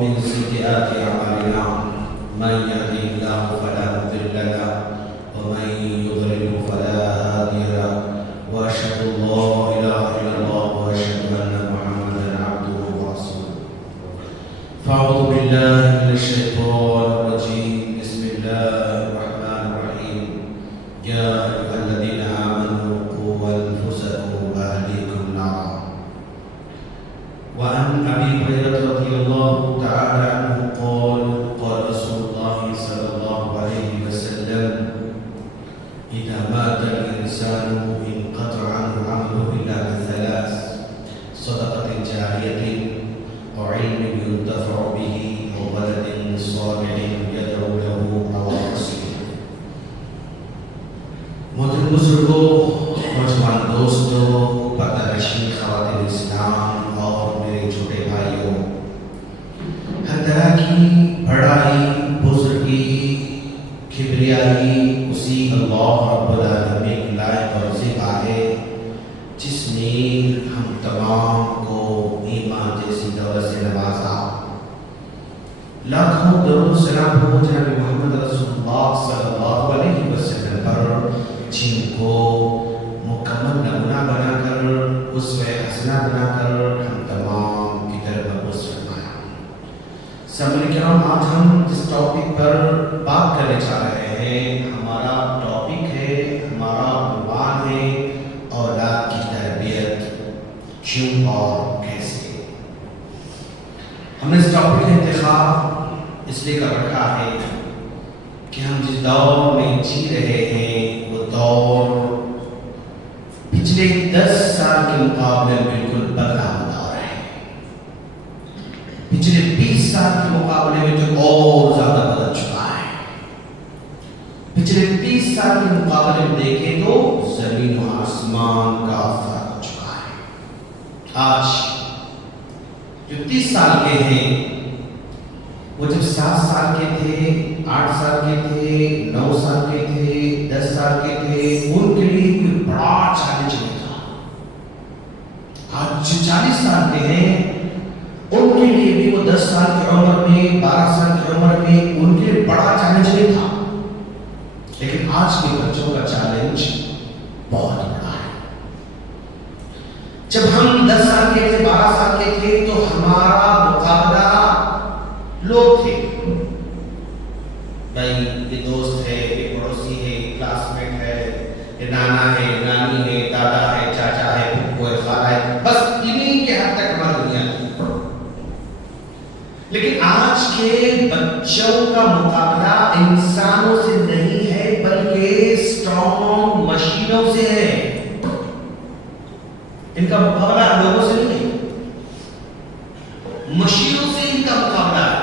ومن سيئات أعمالنا من يهده الله فلا مضل له ومن يضلل فلا هادي له وأشهد أن لا إله إلا الله وأشهد أن محمدا عبده ورسوله فأعوذ بالله من الشيطان الرجيم بسم الله الرحمن الرحيم يا أيها الذين آمنوا قوا أنفسكم وأهليكم نارا وعن أبي هريرة رضي الله تعالى عنه قال قال رسول الله صلى الله عليه وسلم إذا مات الإنسان انقطع عنه عمله إلا بثلاث صدقة جارية وعلم ينتفع به وولد صالح يدعو له أو مسلم. محترم بزرگوں، نوجوان دوستوں، پردہ نشین خواتین اسلام اور میرے چھوٹے بھائیوں، ہر طرح کی بڑائی، بزرگی، کبریائی اسی اللہ رب العالمین کی لائق اور زیبا ہے جس نے ہم تمام کو ایمان جیسی دولت سے نوازا. لاکھوں درود و سلام ہو جناب محمد رسول اللہ صلی اللہ علیہ وسلم پر، جن کو مکمل نمونہ بنا کر، اسوہ حسنہ بنا کر ہم تمام کی طرف مبعوث فرمایا. سامعین کرام، آج ہم جس ٹاپک پر بات کرنے جا رہے ہیں، ہمارا ٹاپک ہے، ہمارا عنوان ہے اولاد کی تربیت کیوں اور کیسے. ہم نے اس ٹاپک کا انتخاب اس لیے کر رکھا ہے کہ ہم جس دور میں جی رہے ہیں وہ دور پچھلے 10 سال کے مقابلے بالکل بدلا ہوا دور ہے. پچھلے 20 سال کے مقابلے میں تو اور زیادہ بدل چکا ہے. پچھلے 30 سال کے مقابلے میں دیکھیں تو زمین و آسمان کا فرق ہو چکا ہے. آج جو 30 سال کے ہیں وہ جب 7 سال کے تھے، 8 سال کے تھے، 9 سال کے تھے، 10 سال کے تھے، ان کے لیے کوئی بڑا چیلنج نہیں تھا. آج جو 40 سال کے ہیں ان کے لیے بھی وہ 10 سال کی عمر میں، 12 سال کی عمر میں ان کے لیے بڑا چیلنج نہیں تھا. لیکن آج کے بچوں کا چیلنج بہت بڑا ہے. جب ہم 10 سال کے تھے، 12 سال کے تھے تو ہمارا مقابلہ لوگ تھے. بھائی یہ دوست ہے، یہ پڑوسی ہے، یہ کلاس میٹ ہے، یہ نانا ہے، نانی ہے، دادا ہے، چاچا ہے، پھپھو ہے، خالہ ہے، بس انہیں کے حد تک ہماری دنیا تھی. لیکن آج کے بچوں کا مقابلہ انسانوں سے نہیں ہے بلکہ اسٹرانگ مشینوں سے ہے. ان کا مقابلہ لوگوں سے نہیں ہے، مشینوں سے ان کا مقابلہ ہے.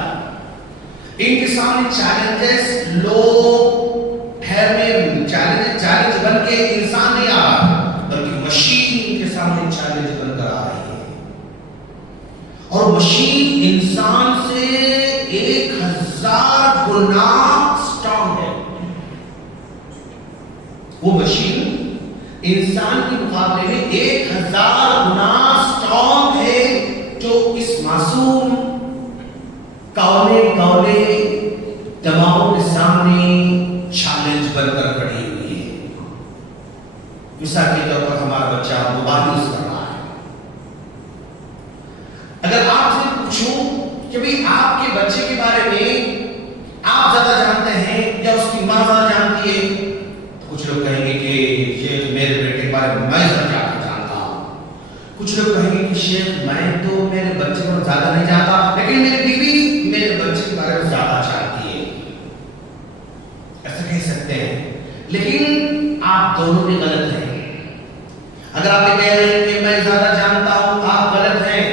ان کے سامنے چیلنجز لوگ ٹھہرنے چیلنج بن کے انسان نہیں آ رہا بلکہ مشین ان کے سامنے چیلنج بن کر آ رہی ہے. اور مشین انسان سے 1000 گنا اسٹرانگ ہے. وہ مشین انسان کے مقابلے میں 1000 گنا اسٹرانگ ہے جو اس معصوم کولے دماغوں کے سامنے چیلنج بن کر کھڑی ہوئی ہے. مثال کے طور پر ہمارا بچہ موبائل یوز کر رہا ہے. اگر آپ سے پوچھوں کہ بھئی آپ کے بچے کے بارے میں آپ زیادہ جانتے ہیں یا اس کی ماں زیادہ جانتی ہے، تو کچھ لوگ کہیں گے کہ شیخ میرے بیٹے کے بارے میں زیادہ جانتا ہوں. کچھ لوگ کہیں گے کہ شیخ میں تو میرے بچے کو زیادہ نہیں جانتا لیکن میری بیوی میرے بچے کے بارے میں زیادہ جانتی ہے. ایسا کہہ سکتے ہیں، لیکن آپ دونوں بھی غلط ہیں. اگر آپ یہ کہہ رہے ہیں کہ میں زیادہ جانتا ہوں، آپ غلط ہیں.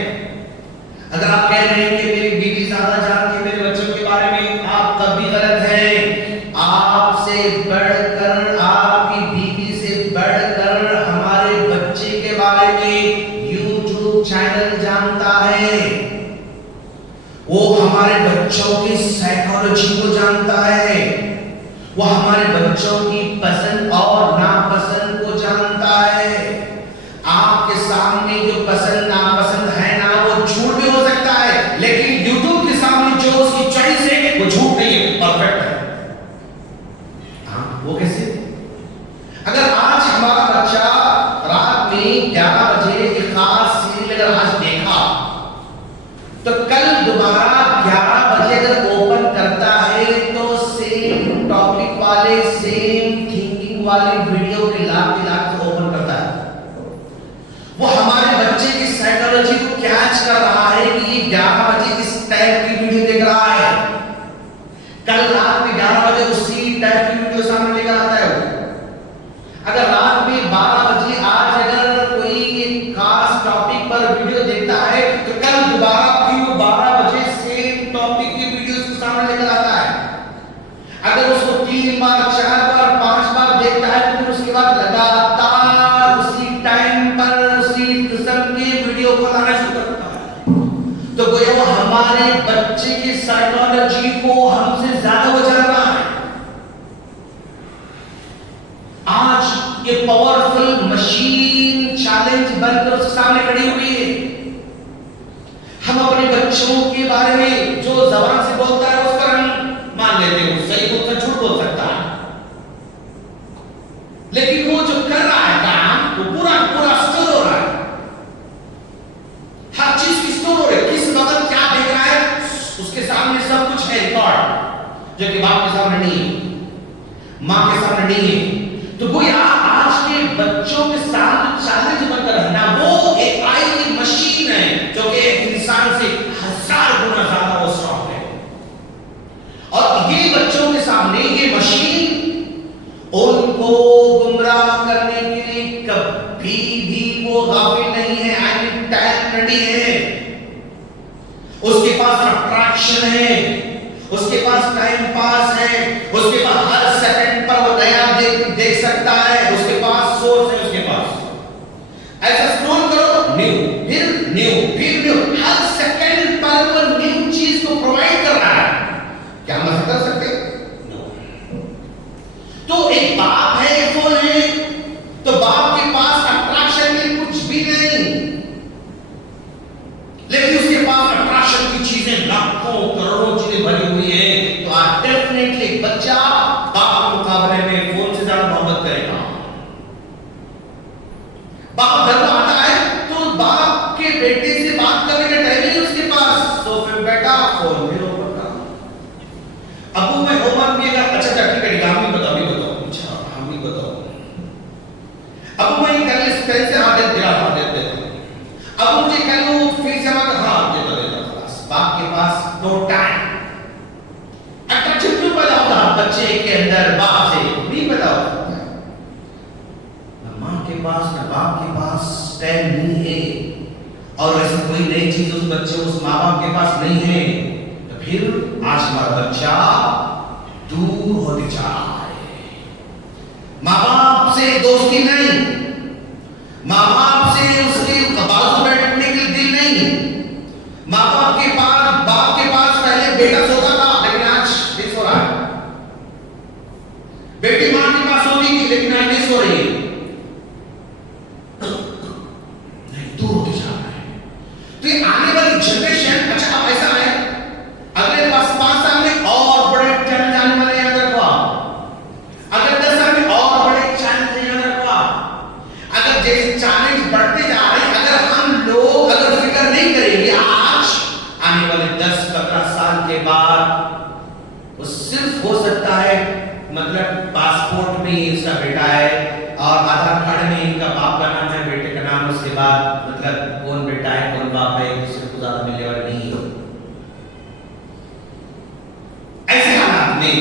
اگر آپ کہہ رہے ہیں کہ میری بیوی زیادہ جانتی ہے میرے بچوں کے بارے میں، آپ تب بھی غلط ہیں. آپ سے بڑھ کر، آپ کی بیوی سے بڑھ کر ہمارے بچے کے بارے میں یوٹیوب چینل جانتا ہے. وہ ہمارے بچوں کی سائیکالوجی کو جانتا ہے. وہ ہمارے بچوں کی پسند اور ناپسند کو جانتا ہے. آپ کے سامنے جو پسند ناپسند ہے نا، وہ جھوٹ بھی ہو سکتا ہے لیکن یوٹیوب کے سامنے والے سیم تھنکنگ والی ویڈیو کے لاکھ اوپن کرتا ہے. وہ ہمارے بچے کی سائیکالوجی کو کیچ کر رہا ہے کہ یہ 11 بجے اس ٹائپ کی ویڈیو دیکھ رہا ہے. کل رات میں 11 بجے اسی ٹائپ کی ویڈیو سامنے لے کر آتا ہے. اگر رات میں 12 بجے آج اگر کوئی خاص ٹاپک پر ویڈیو دیکھتا ہے تو کل دوبارہ بھی وہ 12 بجے سیم ٹاپک کی ویڈیو اس کے سامنے لے کر آتا ہے. اگر اس کو 3 بار 4 بار 5 بار دیکھتا ہے تو پھر اس کے بعد لگاتار اسی ٹائم پر اسی قسم کی ویڈیو کو لانا شروع کرتا ہے. تو گویا وہ ہمارے بچے کی سائیکالوجی کو ہم سے زیادہ وہ جان رہا ہے. آج یہ پاورفل مشین چیلنج بن کر اس کے سامنے کھڑی ہوئی ہے. ہم اپنے بچوں کے بارے میں جو زبان سے بولتا ہے اس پر ہم مان لیتے ہیں. وہ صحیح بولتا ہے جھوٹ بول سکتا ہے, لیکن وہ جو کر رہا ہے کام وہ پورا اسٹور ہو رہا ہے. ہر چیز کی اسٹور ہو رہی ہے. کس وقت کیا دیکھ رہا ہے اس کے سامنے سب کچھ ہے ریکارڈ, جو کہ باپ کے سامنے نہیں ہے, ماں کے سامنے نہیں ہے. تو گویا آج کے بچوں کے ساتھ چیلنج بن کر رہنا وہ ایک آئی کی مشین ہے جو کہ ایک انسان سے 1000 گنا زیادہ وہ اسٹرانگ ہے. اور یہ بچوں کے سامنے یہ مشین ان کو گمراہ کرنے کے لیے کبھی بھی وہ غافل نہیں ہے. آئی مین ٹائم ریڈی ہے. اس کے پاس اٹریکشن ہے, اس کے پاس ٹائم پاس ہے, اس کے پاس ہر سیکنڈ پر وہ نیا دیکھ سکتا ہے, اس کے پاس سورس ہے, اس کے پاس ایسا اسکرول کرو نیو پھر نیو, ہر سیکنڈ پر وہ نیو چیز کو پرووائڈ کر رہا ہے. کیا ہم ایسا کر سکتے؟ تو ایک باپ ہے, ایک فون ہے, تو باپ کے پاس اٹریکشن میں کچھ بھی نہیں, لیکن اس کے پاس اٹریکشن کی چیزیں لاکھوں کروڑوں چیزیں بھری ہوئی ہیں. تو آپ ڈیفینیٹلی بچہ باپ کے مقابلے میں فون سے زیادہ محبت کرے گا. باپ گھر کو آتا ہے تو باپ کے بیٹے سے بات کرنے کا ٹائم نہیں اس کے پاس, تو پھر بیٹا فون میں اوپر کا ابو میں ہوم ورک بھی اگر اچھا ٹھیک ہے ہم بھی بتاؤ اچھا ہم بھی بتاؤ ابو میں یہ کیسے عادت گرا دیتے ہیں, اب مجھے کہہ لو پھر سے ہمارا ہاں دیتا خلاص. باپ کے پاس نو ٹائم. اٹریکشن کیوں پیدا ہوتا ہے بچے کے اندر باپ سے نہیں پیدا ہوتا ہے. نہ ماں کے پاس نہ باپ کے پاس ٹائم نہیں ہے, اور ایسی کوئی نئی چیز اس بچے اس ماں باپ کے پاس نہیں ہے. تو پھر آج ہمارا بچہ دور ہوتے جا رہا ہے. ماں باپ سے دوستی نہیں, ماں باپ سے اس کے بازو بیٹھنے کے دل نہیں. ماں باپ کے پاس پہلے بیٹا سوتا تھا لیکن آج نہیں سو رہا ہے. بیٹی ماں کے پاس سوتی تھی لیکن آج نہیں سو رہی ہے. نہیں, دور ہوتے جا رہا ہے. تو یہ آنے والی جنریشن, اچھا اب ایسا ہے اگلے 5 سال میں اور بڑے چیلنج آنے والے یاد رکھو آپ. اگر 10 سال میں اور بڑے چیلنج یاد رکھو آپ. اگر جیسے چیلنج بڑھتے جا رہے ہیں, اگر ہم لوگ اگر فکر نہیں کریں گے آج آنے والے 10-15 سال کے بعد وہ صرف ہو سکتا ہے مطلب پاسپورٹ میں اس کا بیٹا ہے اور آدھار کارڈ میں ان کا باپ کا نام ہے, بیٹے کا نام, اس کے بعد مطلب کون بیٹا ہے کون باپ ہے ایک دوسرے کو زیادہ ملنے والا نہیں ہے. ایسے حالات میں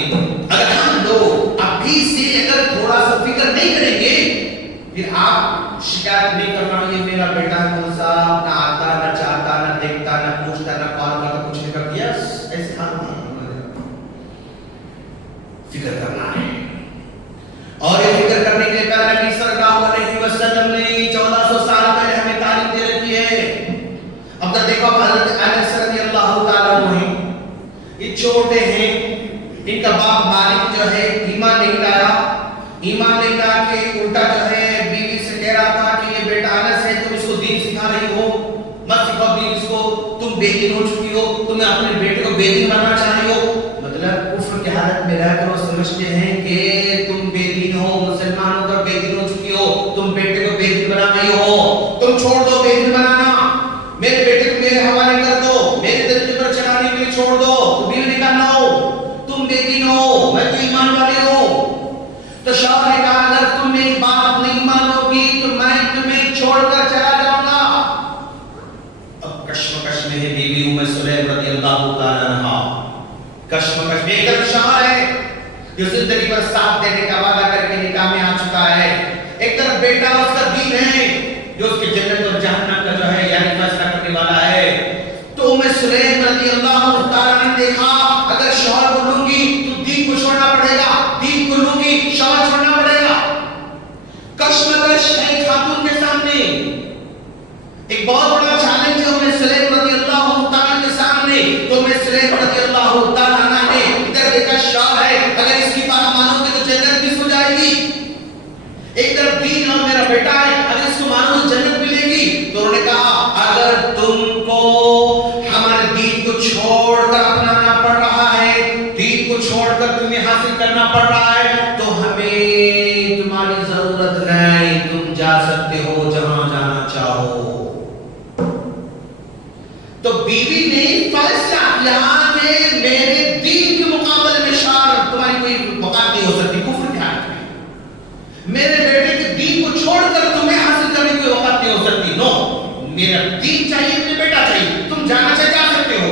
اگر ہم لوگ ابھی سے اگر تھوڑا سا فکر نہیں کریں گے, پھر آپ شکایت نہیں کرنا یہ میرا بیٹا ہے صاحب, نہ آتا نہ چاہتا نہ دیکھتا نہ پوچھتا نہ کال کرتا کچھ نہیں کرتا. یس ایسے حال نہیں, فکر کرنا ہے. اور یہ فکر کرنے کے لیے پیارے نبی صلی اللہ علیہ وسلم نے 1400 سال پہلے ہمیں تعلیم دے رکھی ہے. اب تک دیکھو حضرت انس رضی اللہ تعالیٰ عنہ یہ چھوٹے ہیں, ان کا باپ مالک جو ہے ایمان نہیں لا کے الٹا جو ہے بیوی سے کہہ رہا تھا کہ یہ بیٹا انس ہے, تم اس کو دین سکھا رہی ہو, مت سکھاؤ دین اس کو, تم بے دین ہو چکی ہو, تم اپنے بیٹے کو بے دین بنانا چاہ رہی ہو. مطلب کفر کی حالت میں رہ کر وہ سمجھتے ہیں کہ تم بے دین ہو, مسلمان ہو کر بے دین ہو چکی ہو, تم بیٹے کو بے دین بنا رہی ہو, تم چھوڑ دو بے دین بنانا, میرے بیٹے کو میرے حوالے کر دو, میرے طریقے پر چلانے کے لیے چھوڑ دو, تو بیوی نکالنا ہو, تم بے دین ہو, میں تو ایمان والے ہوں. تو شوہر نے کہا اگر تم میری بات نہیں مانو گی تو میں تمہیں چھوڑ کر چلا جاؤں گا۔ اب کشمکش میں ہے بیوی ام سلیم رضی اللہ تعالی عنہا، کشمکش میں ایک طرف شوہر ہے جو زندگی پر ساتھ دینے کا وعدہ کر کے نکاح میں آ چکا ہے، ایک طرف بیٹا اس کا دین ہے جو اس کے جنت اور جہنم کا جو ہے یعنی فیصلہ کرنے والا ہے۔ تو ام سلیم رضی اللہ تعالی نے دیکھا اگر شوہر کو لوں گی تو دین کو چھوڑنا پڑے گا، دین کو لوں گی شوہر چھوڑنا پڑے گا۔ کشمکش ہے خاتون کے سامنے، ایک بہت بڑا چیلنج ہے ام سلیم رضی اللہ تعالی کے سامنے۔ تو ام سلیم رضی اللہ تعالی عنہ نے ادھر دیکھا شوہر ہے اگر اس کی بات مانو گے تو جنت مس ہو جائے گی، ایک طرف دین اور میرا بیٹا ہے اگر اس کو مانو تو جنت ملے گی۔ تو انہوں نے کہا اگر تم کو ہمارے دین کو چھوڑ کر اپنانا پڑ رہا ہے، دین کو چھوڑ کر تمہیں حاصل کرنا پڑ رہا ہے تو ہمیں تمہاری ضرورت نہیں، تم جا سکتے ہو جہاں جانا چاہو۔ تو بیوی نے فیصلہ کیا کہ میرے دین کے مقابلے میں شوہر تمہاری کوئی وقت نہیں ہو سکتی، کفر کے حالت میں میرے بیٹے کے دین کو چھوڑ کر تمہیں حاصل کرنے کی کوئی وقت نہیں ہو سکتی، نو میرا دین چاہیے، مجھے بیٹا چاہیے، تم جانا چاہے جا سکتے ہو۔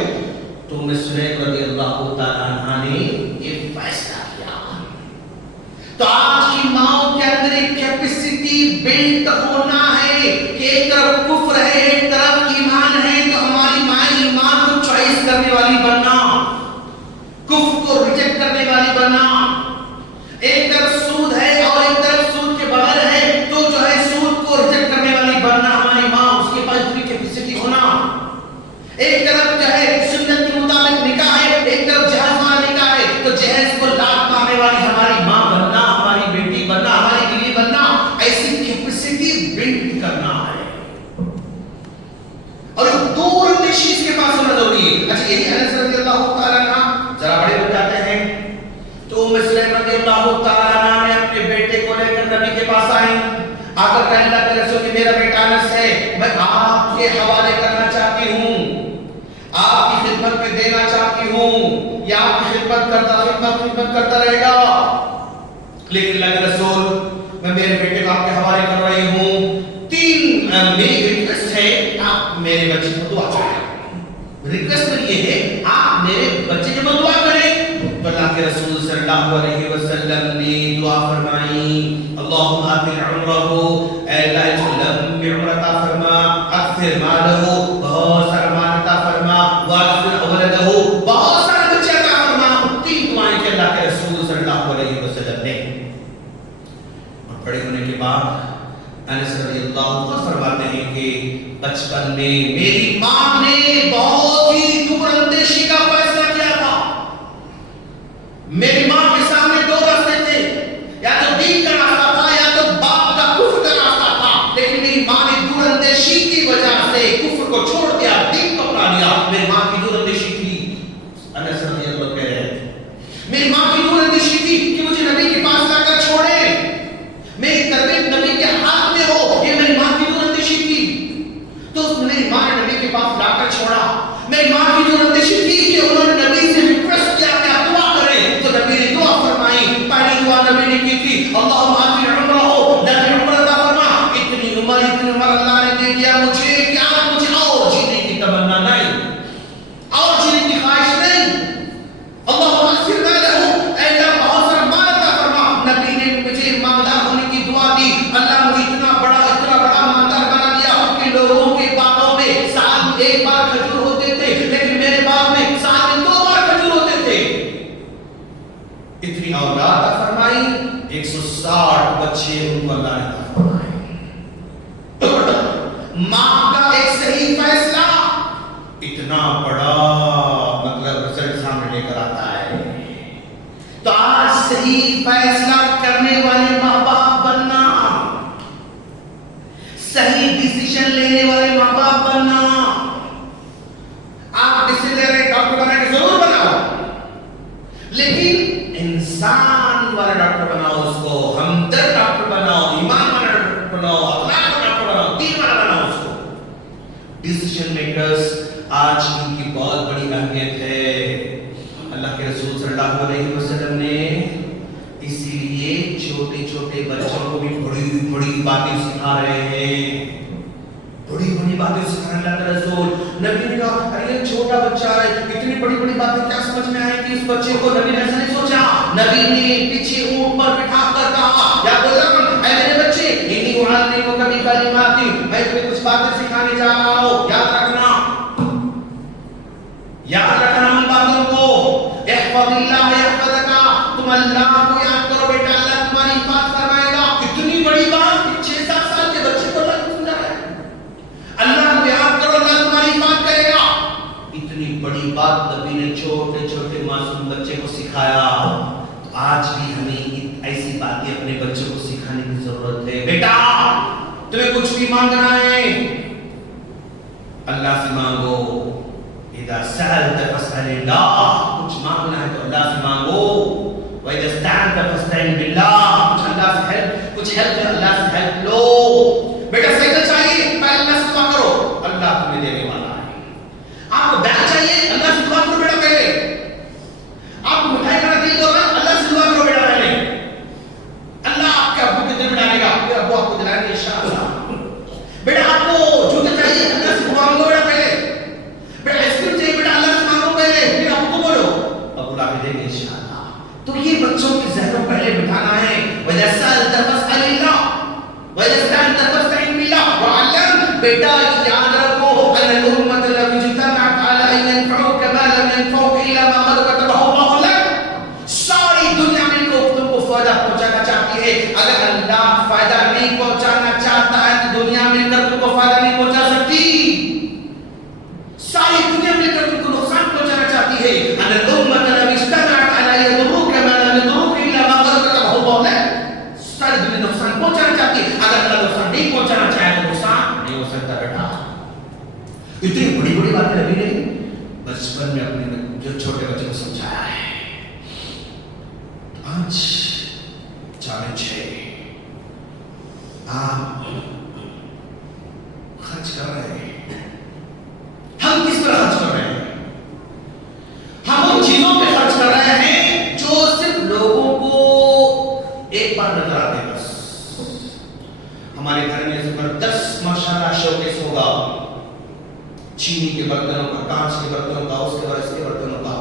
تو ام سلیم رضی اللہ تعالی عنہ نے یہ فیصلہ کیا۔ تو آج کی ماؤں کے اندر ایک کیپیسٹی بلڈ ہونا ہے کہ ایک طرف کفر ہے ایک طرف ایمان ہے، تو ہماری مائیں ایمان کو چوائس کرنے والی بننا، کفر کو ریجیکٹ کرنے والی بننا۔ ایک طرف سود ہے اور ایک طرف سود کے بغیر ہے، تو جو ہے سود کو ریجیکٹ کرنے والی بننا ہماری ماں، اس کے پاس اتنی کیپیسٹی ہونا۔ ایک طرف جو ہے سنت کے مطابق نکاح ہے، ایک طرف جہیز والا نکاح ہے، تو جہیز کو لات مارنے والی ہماری ماں بننا، ہماری بیٹی بننا، ہماری بیوی بننا، ایسی کیپیسٹی بلڈ کرنا ہے۔ اور دور اندیشی اس کے پاس ہونا ضروری ہے۔ اچھا یہی انس رضی اللہ تعالیٰ عنہ ذرا بڑے ہو جاتے ہیں تو ام سلیم رضی اللہ تعالیٰ عنہ نے اپنے بیٹے کو لے کر نبی کے پاس آئی، آ کر کہنے اللہ کے رسول کہ میرا بیٹا انس ہے، میں آپ کے حوالے کرنا چاہتی ہوں، آپ کی خدمت میں دینا چاہتی ہوں، یا آپ کی خدمت کرتا رہے گا، لیکن اللہ کے رسول میں میرے بیٹے کو آپ کے حوالے کر رہی ہوں، میری ریکویسٹ ہے آپ میرے بچے کو دعا کریں، ریکویسٹ میری یہ ہے آپ میرے بچے کے دعا کریں۔ تو اللہ کے رسول صلی اللہ علیہ وسلم نے دعا فرمائی اللہم آتِ عمرہ، اے اللہ لمبی عمر عطا فرما، اکثر مالہ، بہت سارا مال عطا فرما، واغفر ولدہ، بہت سارے بچے عطا فرما۔ تین دعائیں کہ اللہ کے رسول صلی اللہ علیہ وسلم نے۔ اور بڑے ہونے کے بعد انس رضی اللہ عنہ فرماتے ہیں کہ بچپن میں میری ماں نے بہت ہی دور اندیشی کا فیصلہ کیا تھا۔ میری ماں کے سامنے دو راستے تھے، یا تو دین کا راستہ تھا یا تو باپ کا کفر کا راستہ تھا، لیکن میری ماں نے دور اندیشی کی وجہ سے کفر کو چھوڑ دیا، دین کو اپنا لیا۔ میری ماں کی دور اندیشی تھی، انس رضی اللہ کہہ رہے ہیں میری ماں کی دور اندیشی تھی کہ مجھے نبی کے پاس لا کر چھوڑے، میری تربیت نبی کے ہاتھ میں ہو، یہ میری ماں کی دور اندیشی تھی۔ تو میری ماں نے نبی کے پاس لا کر چھوڑا۔ میری ماں کی دور اندیشی تھی کہ انہوں نے نبی سے ریکویسٹ کیا کہ آپ دعا کریں، تو نبی نے دعا فرمائی۔ پہلی دعا نبی نے کی تھی اللہم آتِ عمرہ، نبی عمر عطا فرما۔ اتنی عمر اللہ نے دے دیا مجھے کہ آج مجھے اور جینے کی تمنا نہیں، اور جینے کی خواہش نہیں۔ اللہم اغفر لہ، اے اللہ بہت سارا مال عطا فرما۔ نبی نے مجھے مالدار ہونے کی دعا دی، اللہ مجھے اتنا بڑا مالدار بنا دیا کہ لوگوں کے باغوں میں سال میں ایک بار کھجور ہوتے تھے، لیکن میرے باغ میں سال میں 2 بار کھجور ہوتے تھے۔ اتنی اولاد عطا فرمائی، 160 بچے ان کو اللہ نے عطا فرمائے۔ ماں کا ایک صحیح فیصلہ اتنا بڑا مطلب رزلٹ سامنے لے کر آتا ہے۔ تو آج صحیح فیصلہ کرنے والے ماں باپ بننا، صحیح ڈیسیژن لینے والے ماں باپ بننا۔ آپ ڈیسیژن لے رہے ڈاکٹر بنا کے ضرور بناؤ، لیکن انسان والا ڈاکٹر بناؤ، اس کو ہمدرد ڈاکٹر بناؤ، ایمان والا ڈاکٹر بناؤ، اخلاق والا ڈاکٹر بناؤ، دین والا بناؤ اس کو۔ ڈیسیژن میکرز آج ان کی بہت بڑی اہمیت ہے۔ اللہ کے رسول صلی اللہ علیہ وسلم نے اسی اسی لیے چھوٹے چھوٹے بچوں کو بھی بڑی بڑی باتیں سکھا رہے ہیں، بڑی بڑی باتیں سکھانے اللہ کا رسول۔ نبی نے کہا ارے یہ چھوٹا بچہ ہے، اتنی بڑی بڑی باتیں کیا سمجھ میں آئے گی اس بچے کو؟ نبی نے ایسا نہیں سوچا، نبی نے پیچھے اونٹ پر بٹھا کر کہا یا غلام اے میرے بچے انی اعلمک بکلمات، میں تمہیں کچھ باتیں سکھانے جا رہا ہوں، یاد رکھنا ان باتوں کو۔ احفظ اللہ یحفظک، تم اللہ کو یاد کرو بیٹا، اللہ تمہاری حفاظت فرمائے گا۔ اتنی بڑی بات 6-7 سال کے بچے کو اللہ سمجھا رہا ہے، اللہ کو یاد کرو اللہ تمہاری حفاظت کرے گا۔ اتنی بڑی بات نبی نے چھوٹے چھوٹے معصوم بچے کو سکھایا۔ تو آج بھی ہمیں ایسی باتیں اپنے بچوں کو سکھانے کی ضرورت ہے۔ بیٹا تمہیں کچھ بھی مانگنا ہے اللہ سے مانگو، اذا سألت فاسأل اللہ، کچھ مانگنا ہے تو اللہ سے مانگو، وَإِذَا اسْتَعَنْتَ فَاسْتَعِنْ بِاللَّهِ، کچھ اللہ سے ہیلپ، کچھ ہیلپ اللہ سے ہیلپ لو۔ بیٹا سائیکل چاہیے پہلے اللہ سے دعا کرو، اللہ تمہیں دینے والا ہے۔ آپ کو بیگ چاہیے اللہ سے دعا کرو بیٹا پہلے، آپ کو مٹھائی کھانا دل کر رہا ہے اللہ سے دعا کرو بیٹا پہلے، اللہ آپ کے ابو کے دل میں ڈالے گا، آپ کے ابو آپ کو دلائیں گے انشاءاللہ۔ بیٹا آپ کو جوتے چاہیے اللہ سے دعا کرو بیٹا پہلے، بیٹا آئس کریم چاہیے بیٹا اللہ سے مانگو پہلے، پھر ابو کو بولو، ابو لا کے دیں گے انشاءاللہ۔ تو یہ بچوں کے ذہنوں پہلے بٹھانا ہے، وَإِذَا سَأَلْتَ فَاسْأَلِ اللَّهَ وَإِذَا اسْتَعَنْتَ فَاسْتَعِنْ بِاللَّهِ وَعَلَّمْ، بیٹا یاد رکھو أَنَّ الْأُمَّةَ لَوْ اجْتَمَعَتْ عَلَىٰ أَن يَنفَعُوكَ مَا لَمْ يَنفَعُوكَ إِلَّا مَا قَدْ كَتَبَهُ اللَّهُ لَكَ، ساری دنیا میں تم کو فائدہ پہنچانا چاہتی ہے، اگر اللہ فائدہ نہیں پہنچانا چاہتا ہے تو دنیا مل کر تم کو فائدہ نہیں پہنچا سکتی، ساری دنیا مل کر تم کو نقصان پہنچانا چاہتی ہے۔ أَنَّ الْأُمَّةَ لَوْ اجْتَمَعَتْ عَلَىٰ أَن يَضُرُّوكَ مَا لَمْ يَضُرُّوكَ إِلَّا مَا قَدْ كَتَبَهُ اللَّهُ لَكَ، ساری دنیا نقصان پہنچانا چاہتی ہے، اگر اللہ نقصان نہیں پہنچانا چاہے تو نقصان نہیں ہو سکتا۔ بیٹا اتنی بڑی بڑی باتیں نبی نے بچپن میں اپنے جو چھوٹے بچے کو سمجھایا ہے۔ آج چیلنج ہے، آپ خرچ کر رہے ہیں، ہم کس پر خرچ کر رہے ہیں؟ ہم ان چیزوں پہ خرچ کر رہے ہیں جو صرف لوگوں کو ایک بار نظر آتے ہیں بس۔ ہمارے گھر میں زبردست ماشاءاللہ شوکیس ہوگا، چینی کے برتنوں کا، کانچ کے برتنوں کا، اس کے بعد اس کے برتنوں کا،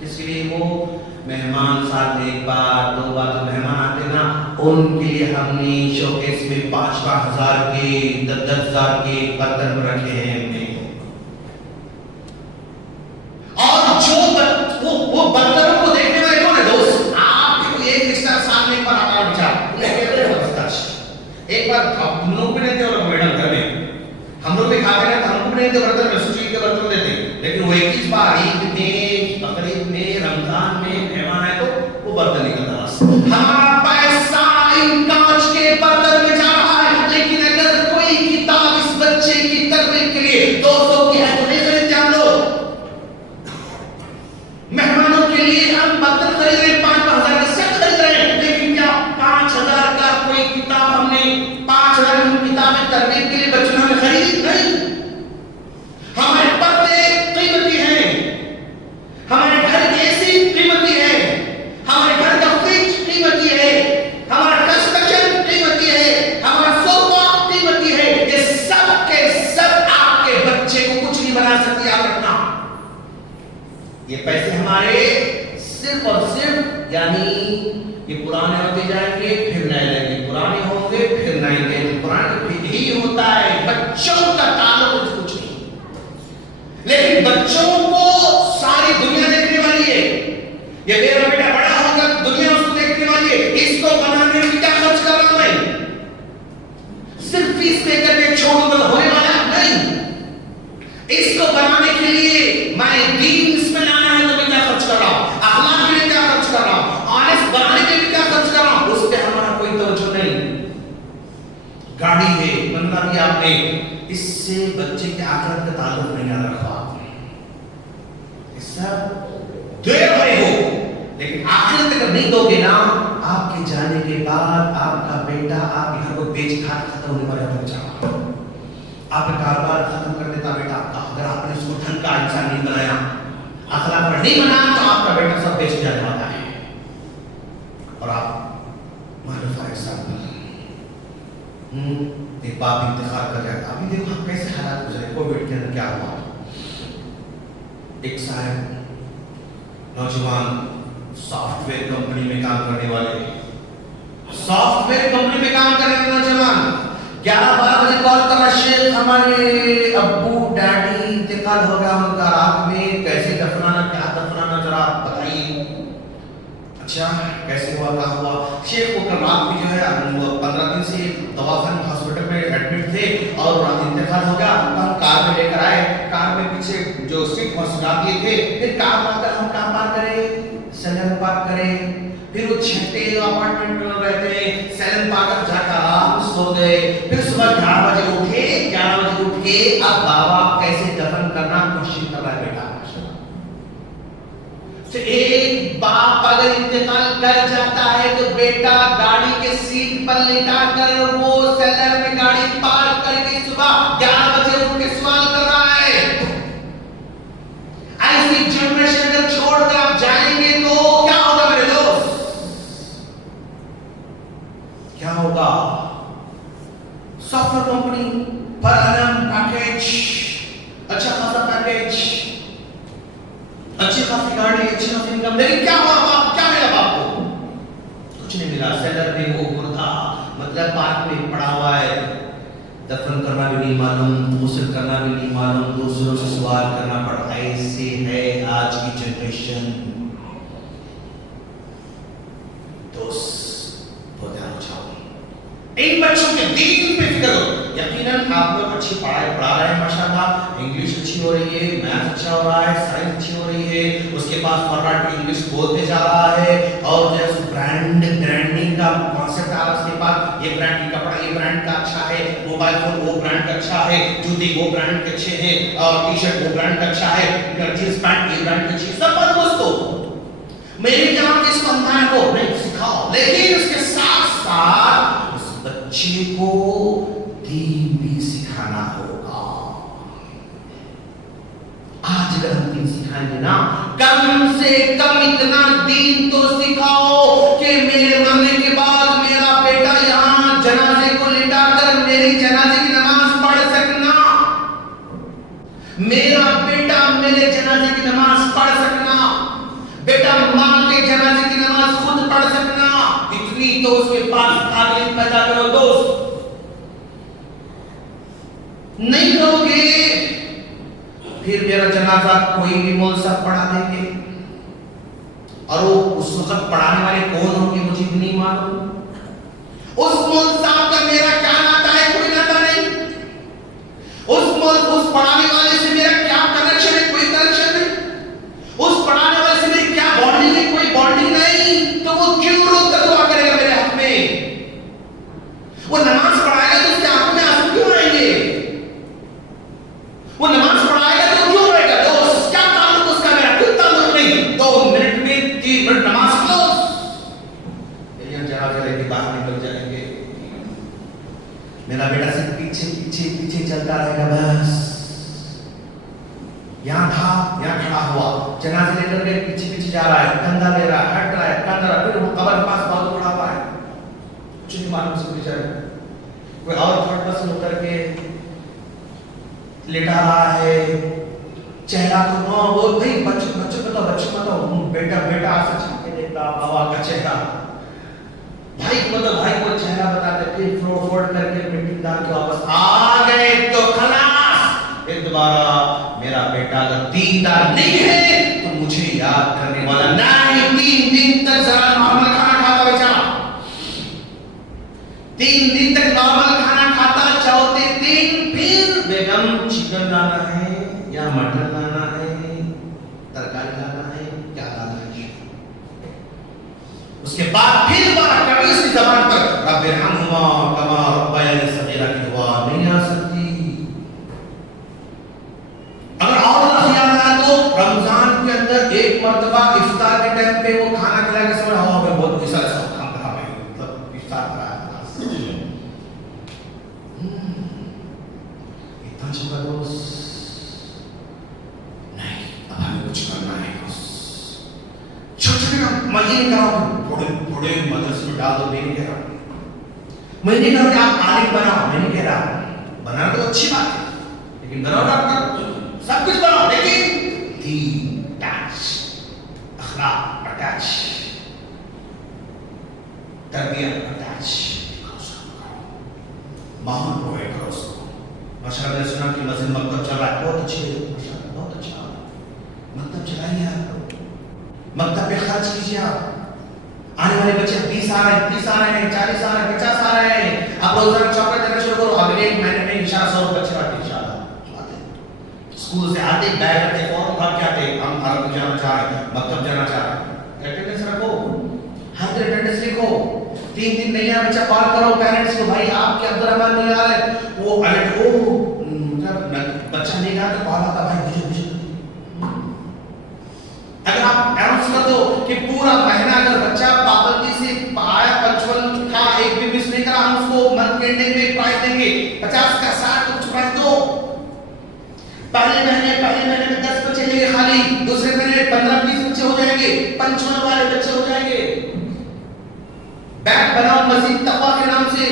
کس کے لیے؟ وہ مہمان ساتھ میں ایک بار 2 بار جو مہمان آتے نا ان کے لیے ہم نے شوکیس میں 5-5 ہزار کے 10-10 ہزار کے برتن رکھے ہیں ہم نے، اور جو وہ برتنوں کو دیکھنے والے کون ہے دوست؟ آپ کے کوئی ایک رشتہ سامنے پر آتا ہے بیچارہ، ایک بار ہم لوگ بھی نہیں تھے اور میڈم گھر میں ہم لوگ بھی کھاتے ہیں تو ہم کو بھی نہیں تھے برتن میں سٹیل کے برتن دیتے، لیکن وہ ایک ہی بار عید میں، بقرعید میں، رمضان میں مہمان آئے تو وہ برتن نکلتا ہے۔ ہمارا پیسہ ان کانچ کے برتن میں جا رہا ہے، لیکن اگر کوئی کتاب اس بچے کی تربیت کے لیے 200 کی ہے تو نہیں خریدتے ہم لوگ، مہمانوں کے لیے ہم برتن خرید رہے ہیں، 5-5 ہزار کا سیٹ خرید رہے ہیں، لیکن کیا 5 ہزار کا کوئی کتاب ہم نے 5 ہزار کی کتابیں تربیت کے لیے بچوں نے ہمیں خریدی نہیں؟ ہمارے پردے قیمتی ہیں، ہمارے گھر کی اے سی قیمتی ہے، ہمارے گھر کا فریج قیمتی ہے، ہمارا کنسٹرکشن قیمتی ہے، ہمارا صوفہ قیمتی ہے، یہ سب کے سب آپ کے بچے کو کچھ نہیں بنا سکتی، یاد رکھنا۔ یہ پیسے ہمارے صرف اور صرف یعنی یہ پرانے ہوتے جائیں گے پھر نئے لیں گے، پرانے ہوں گے پھر نئے لیں گے، پرانے پھر ہی ہوتا ہے، بچوں کا تعلق اس کچھ نہیں، لیکن بچوں کو ساری دنیا دیکھنے والی ہے، یہ میرا بیٹا بڑا ہوگا دنیا اس کو دیکھنے والی ہے، اس کو بنانے میں کیا خرچ کر رہا ہوں میں؟ صرف فیس پے کر کے چھوڑ دوں ہونے والا نہیں، اس کو بنانے کے لیے میں دین اس میں لانا ہے تو میں کیا خرچ کر رہا ہوں، اخلاق کے لیے کیا خرچ کر رہا ہوں، آنےسٹ بنانے کے لیے کیا خرچ کر رہا ہوں، اس پہ ہمارا کوئی توجہ نہیں۔ گاڑی ہے بننا بھی آپ نے، اس سے بچے کے آخرت کا تعلق نہیں یاد رکھا آپ نے، اس سب دے رہے ہو لیکن آخرت اگر نہیں دو گے نا، آپ کے جانے کے بعد آپ کا بیٹا آپ کے گھر کو بیچ کھا ختم ہونے والا بچہ، آپ کا کاروبار ختم کر دیتا بیٹا آپ کا، اگر آپ نے اس کو ڈھنگ کا انسان نہیں بنایا، اخلاق پر نہیں بنایا تو آپ کا بیٹا سب بیچ جانے والا ہے، اور آپ ایک باپ انتخاب کر جاتا. ابھی دیکھو ہم کیسے حالات گزرے کووڈ کے اندر کیا ہوا. ایک صاحب نوجوان سافٹ ویئر کمپنی میں کام کرنے والے، سافٹ ویئر کمپنی میں کام کرنے والے نوجوان 11-12 بجے کال کر رہا، شیخ ہمارے ابو ڈیڈی انتقال ہو گیا ان کا، رات میں کیسے دفنانا، کیا دفنانا ذرا بتائیے. اچھا کیسے ہوا، کہاں ہوا؟ شیخ کو کل رات میں جو ہے 15 دن سے دواخانے ہاسپٹل میں ایڈمٹ تھے اور رات انتقال ہو گیا. ہم کار میں لے کر آئے، کار میں پیچھے جو سیٹ پر سجا دیے تھے، پھر کار میں اگر ہم کہاں پارک کریں؟ سیلن پارک کریں. پھر وہ چھٹے اپارٹمنٹ میں رہتے ہیں، سیلن پارک جا کر آرام سو گئے. پھر صبح 11 بجے اٹھے، 11 بجے اٹھ کے اب بابا کیسے دفن کرنا کوشش کر رہا ہے بیٹا. تو ایک باپ اگر انتقال کر جاتا ہے تو بیٹا گاڑی کے سیٹ پر لٹا کر وہ سیلر میں گاڑی پارک کر کے صبح 11 بجے اٹھ کے سوال کر رہا ہے. ایسی جنریشن اگر چھوڑ کر آپ جائیں گے تو کیا ہوگا میرے دوست؟ کیا ہوگا؟ سافٹ ویئر کمپنی پر انم پیکیج، اچھا خاصا پیکیج، اچھی خاصی گاڑی، اچھی خاصی انکم، لیکن کیا ہوا باپ؟ کیا ملا باپ کو؟ کچھ نہیں ملا. سیلر میں وہ مردہ مطلب پارک میں پڑا ہوا ہے، دفن کرنا بھی نہیں معلوم، غسل کرنا بھی نہیں معلوم، دوسروں سے سوال کرنا پڑا. ایسے ہے آج کی جنریشن. دوست بہت دھیان رکھو، ان بچوں کے دین پہ فکر کرو. یقیناً آپ لوگ اچھی پڑھائی پڑھا رہے ہیں ماشاءاللہ، انگلش اچھی ہو رہی ہے، میتھ اچھا ہو رہا ہے، سائنس اچھی ہو رہی ہے، اس کے پاس فارورڈ انگلش بولتے جا رہا ہے، اور جیسے برانڈنگ کا کانسیپٹ آ رہا ہے اس کے پاس. یہ برانڈ کا کپڑا یہ برانڈ کا اچھا ہے، موبائل فون وہ برانڈ کا اچھا ہے، جوتے وہ برانڈ کے اچھے ہیں، اور ٹی شرٹ وہ برانڈ کا اچھا ہے، جینس پینٹ یہ برانڈ کا اچھی ہے. سب پر دوستو میری جان اس بندہ کو نہیں سکھاؤ، لیکن اس کے ساتھ ساتھ اس بچے کو دین بھی سکھانا ہوگا. آج اگر ہم دین سکھائیں گے نا، کم سے کم اتنا دین تو سکھاؤ کہ میرے مرنے کے بعد میرا بیٹا یہاں جنازے کو لٹا کر میری جنازے کی نماز پڑھ سکنا، میرا بیٹا میرے جنازے کی نماز پڑھ سکنا، بیٹا ماں کے جنازے کی نماز خود پڑھ سکنا. اتنی تو اس کے پاس قابلیت پیدا کرو دوست. نہیں کرو گے پھر میرا جنازہ کوئی بھی مول صاحب پڑھا دیں گے، اور وہ اس وقت پڑھانے والے کون ہوں گے مجھے بھی نہیں معلوم. اس مول صاحب کا میرا کیا ناتا ہے؟ کوئی ناتا نہیں. اس پڑھانے والے سے میرا کیا کنیکشن ہے؟ کوئی کنیکشن نہیں. اس پڑھانے والے سے میری کیا بانڈنگ ہے؟ کوئی بانڈنگ نہیں. تو وہ کیوں روز دعا کرے گا میرے حق میں؟ وہ نماز پڑھائے گا تو اس کے حق میں آنسو کیوں آئیں گے؟ وہ نماز پڑھائے گا تو کیوں رہے گا دوست؟ کیا تعلق اس کا میرا؟ کوئی تعلق نہیں. 2 منٹ میں 3 منٹ نماز کلوز. یہ جنازے لے کے باہر نکل جائیں گے، میرا بیٹا صرف پیچھے پیچھے پیچھے چلتا رہے گا. بس یہاں تھا، یہاں کھڑا ہوا، جنازے لے کر کے پیچھے پیچھے جا رہا ہے، کندھا لے رہا ہے، ہٹ رہا ہے، کندھا رہا ہے، پھر وہ قبر کے پاس بازو کھڑا ہوا ہے. کچھ نہیں معلوم سے بیچارے. کوئی اور تھرڈ پرسن اتر کے لیٹا رہا ہے، چہرہ کو وہ بھائی بچوں کو بیٹا آسا چھاپ کے دیکھتا بابا کا چہرہ، بھائی کو چہرہ بتاتے، پھر فوڑ کر کے مٹی ڈال کے واپس آ گئے تو خلاص. پھر دوبارہ میرا بیٹا اگر دیندار نہیں ہے تو مجھے یاد کرنے والا نہیں. 3 دن تک ذرا نارمل کھانا کھاتا بیچارہ، 3 دن تک نارمل کھانا کھاتا. چوتھے دن پھر بیگم چکن لانا ہے یا مٹن لانا ہے، ترکاری لانا ہے، کیا لانا ہے. اس کے بعد پھر دوبارہ کبھی اس کی زبان پر رب ارحمہما کما ربیانی صغیرہ کی دعا نہیں آ سکتی. اگر اور خیال آیا تو رمضان کے اندر ایک مرتبہ افطار کے ٹائم پہ وہ کھانا کھلا کے سمجھا ہوا میں بہت ایسا کھانا کھا رہے ہیں، مطلب افطار کرایا اتنا چھوٹا دوست نہیں. اب ہمیں کچھ کرنا ہے. چھوٹے چھوٹے مزے نہیں کراؤ، بڑے مدرسے میں ڈال دو. نہیں کہہ رہا میں نہیں کہا کہ آپ عالم بناؤ، میں نہیں کہہ رہا، بنانا تو اچھی بات ہے لیکن بناؤ ڈاکٹر، سب کچھ بناؤ لیکن دین اٹیچ، اخلاق اٹیچ، تربیت اٹیچ، ماحول پرووائڈ کرو اس کو. ماشاء اللہ سنا کہ مسجد مکتب چل رہا ہے، بہت اچھے، ماشاء اللہ بہت اچھا، مکتب چلائیے آپ، مکتب پہ خرچ کیجیے آپ. آنے والے بچے 20 آ رہے ہیں، 30 آ رہے ہیں، 40 آ رہے ہیں، 50 آ رہے ہیں. آپ روزانہ چاکلیٹ دینا شروع کرو، اگلے ایک مہینے میں انشاءاللہ 100 بچے آتے ہیں انشاءاللہ. اسکول سے آتے بیگ رکھتے فوراً بھاگ کے آتے، ہم عرب جانا چاہ رہے ہیں، مکتب جانا چاہ رہے ہیں. اٹینڈنس رکھو، ہر دن اٹینڈنس لکھو. 3 دن نہیں آیا بچہ کال کرو پیرنٹس کو، بھائی آپ کے عبدالرحمن نہیں آ رہے. وہ الرٹ ہو بچہ نہیں آیا تو کال آتا، بھائی مجھے. اگر آپ اناؤنس کر دو کہ پورا مہینہ اگر بچہ پابندی سے آیا، پنچول تھا، ایک بھی مس نہیں کرا، ہم اس کو منتھ اینڈنگ میں پرائز دیں گے 50 کا 60 کچھ پرائز دو. پہلے مہینے میں 10 بچے لیں گے خالی، دوسرے مہینے 15-20 بچے ہو جائیں گے، پنچول والے بچے ہو جائیں گے. بیگ بناؤ مسجد تقویٰ کے نام سے،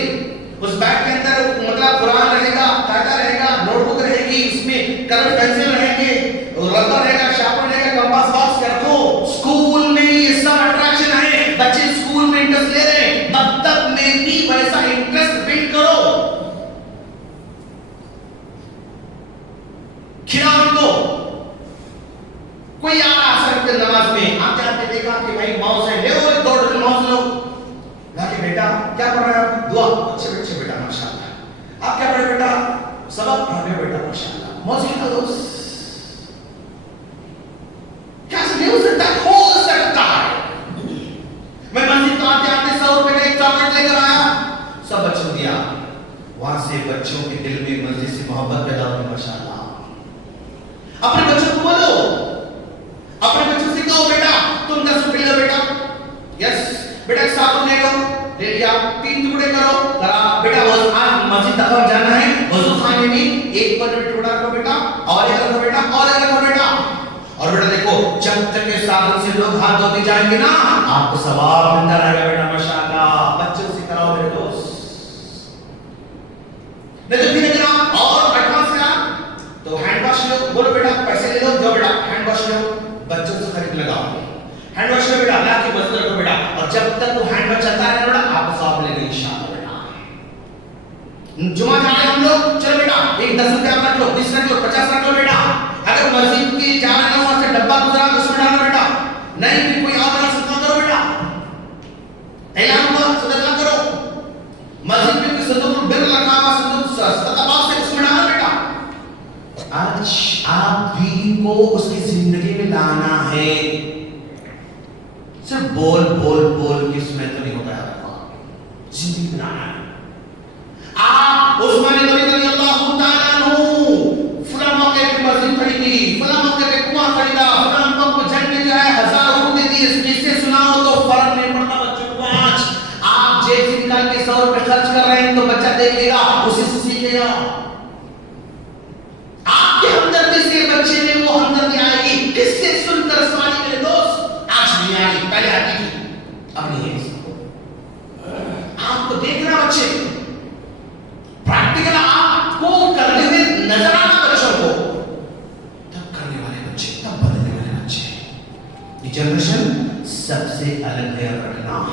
اس بیگ کے اندر مطلب قرآن رہے گا، قاعدہ رہے گا، نوٹ بک رہے گی، اس میں کلر پینسل رہیں گے، ربر رہے گا، شارپنر رہے گا، کمپاس باکس کے رکھو. اسکول میں یہ سب اٹریکشن ہے، بچے اسکول میں انٹرسٹ لے رہے ہیں، مکتب میں بھی ویسا انٹرسٹ بلڈ کرو. کھلاؤ ان کو. کوئی آ رہا سر نماز میں آتے آتے دیکھا کہ بھائی ماؤس ہے، لے وہ 2 ڈزن ماؤس لو. کہا کہ بیٹا کیا پڑھ رہے ہیں؟ دعا. اچھے بیٹا ماشاء اللہ. آپ کیا پڑھے بیٹا؟ سبق پڑھ رہے بیٹا ماشاء اللہ. موسیقی کا دوست کیا میوزک تک ہو سکتا ہے؟ میں مسجد تو آتے آتے 100 روپے کا ایک چاکلیٹ لے کر آیا، سب بچوں دیا. وہاں سے بچوں کے دل میں مسجد سے محبت پیدا ہوئی ماشاء اللہ. اپنے بچوں کو بولو، اپنے بچوں سے کہو بیٹا تم 10 روپے لو بیٹا. یس بیٹا صابن لے لو، لے لیا، 3 ٹکڑے کرو، کرا بیٹا. آج مسجد تقویٰ جانا ہے، وضو خانے میں ایک ٹکڑا رکھو بیٹا، اور ایک رکھو بیٹا، اور ایک رکھو بیٹا. اور بیٹا دیکھو جب تک کے صابن سے لوگ ہاتھ دھوتے جائیں گے نا آپ کو ثواب ملتا رہے گا بیٹا ماشاء اللہ. بچوں سے کراؤ میرے دوست. نہیں تو پھر اگر آپ اور ایڈوانس کرا تو ہینڈ واش لو، بولو بیٹا پیسے لے لو، جو بیٹا ہینڈ واش لو، بچوں سے خرید لگاؤ. ہینڈ واش لو بیٹا، لا کے مسجد رکھو بیٹا، اور جب تک وہ ہینڈ واش چلتا رہے بیٹا آپ کو ثواب ملے گا انشاءاللہ بیٹا. جمعہ جانے ہم لوگ، چلو بیٹا ایک 10 روپے آپ رکھ لو، 20 رکھ لو، 50 رکھ لو بیٹا. اگر مسجد کی جانا نہ وہاں سے ڈبہ گزرا تو اس میں ڈالو بیٹا. نہیں بھی کوئی اور صدقہ کرو بیٹا، اعلان ہوا صدقہ کرو. مسجد میں کوئی صندوق البر رکھا ہوا، صندوق صدقہ باکس ہے، اس میں ڈالو بیٹا. آج آپ بھی کو اس کی زندگی میں لانا ہے. صرف بول کے اس میں تو نہیں ہوتا ہے، زندگی میں لانا ہے. آپ عثمان غنی رضی اللہ تعالیٰ عنہ فلاں موقع پہ مسجد کھڑی کی، فلاں موقع پہ کنواں خریدا، فلاں موقع پہ جنگ میں جو ہے 1000 روپے دی، اس قصے سناؤ تو فرق نہیں پڑتا بچوں کو. آج آپ جیب سے نکال کے 100 روپے خرچ کر رہے ہیں تو بچہ دیکھے گا، اسی سے سیکھے گا. آپ کی ہمدردی سے بچے میں وہ ہمدردی آئے گی. کس سے سن کر سوانی میرے دوست آج نہیں آئی، پہلے آتی تھی، اب نہیں ہے. آپ کو دیکھنا بچے پریکٹیکل آپ کو کرنے میں نظر آنا بچوں کو، تب کرنے والے بچے، تب بدلنے والے بچے. یہ جنریشن سب سے الگ ہے، رکھنا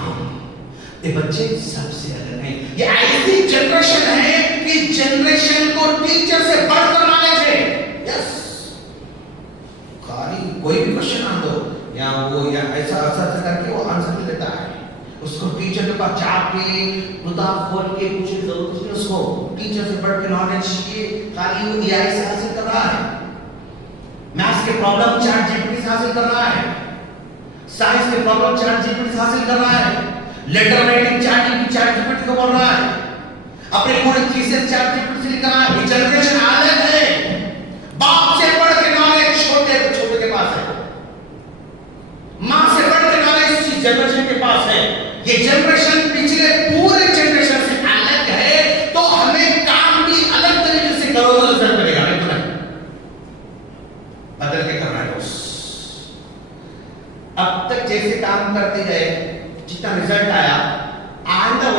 یہ بچے سب سے الگ ہیں. یہ ایسی جنریشن ہے کہ جنریشن کو ٹیچر سے بڑھ کر نالج ہے. یس خالی کوئی بھی کوشچن آ دو یا وہ یا ایسا کر کے وہ آنسر دیتا ہے. اس کو ٹیچر کے پاس جا کے کتاب کھول کے پوچھنے کی ضرورت نہیں. اس کو ٹیچر سے بڑھ کے نالج یہ خالی وہ اے آئی سے حاصل کر رہا ہے. میتھس کے problem Chat G P T سے حاصل کر رہا ہے. سائنس کے problem Chat G P T سے حاصل کر رہا ہے. Letter writing Chat G P T کو بول رہا ہے. اپنے پورے thesis Chat G P T سے لکھ رہا ہے. یہ جنریشن الگ ہے. باپ سے بڑھ کے نالج چھوٹے کے پاس ہے. ماں سے بڑھ کے نالج اسی جنریشن کے پاس ہے. یہ جنریشن پچھلے پورے جنریشن سے الگ ہے، تو ہمیں کام بھی الگ طریقے سے کرو تو رزلٹ ملے گا. نہیں تو نہیں، بدل کے کرنا ہے دوست. اب تک جیسے کام کرتے گئے جتنا رزلٹ آیا، آئندہ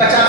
50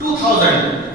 2000,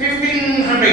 1500,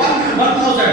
1000,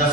10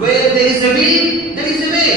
where there is a will there is a way,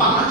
5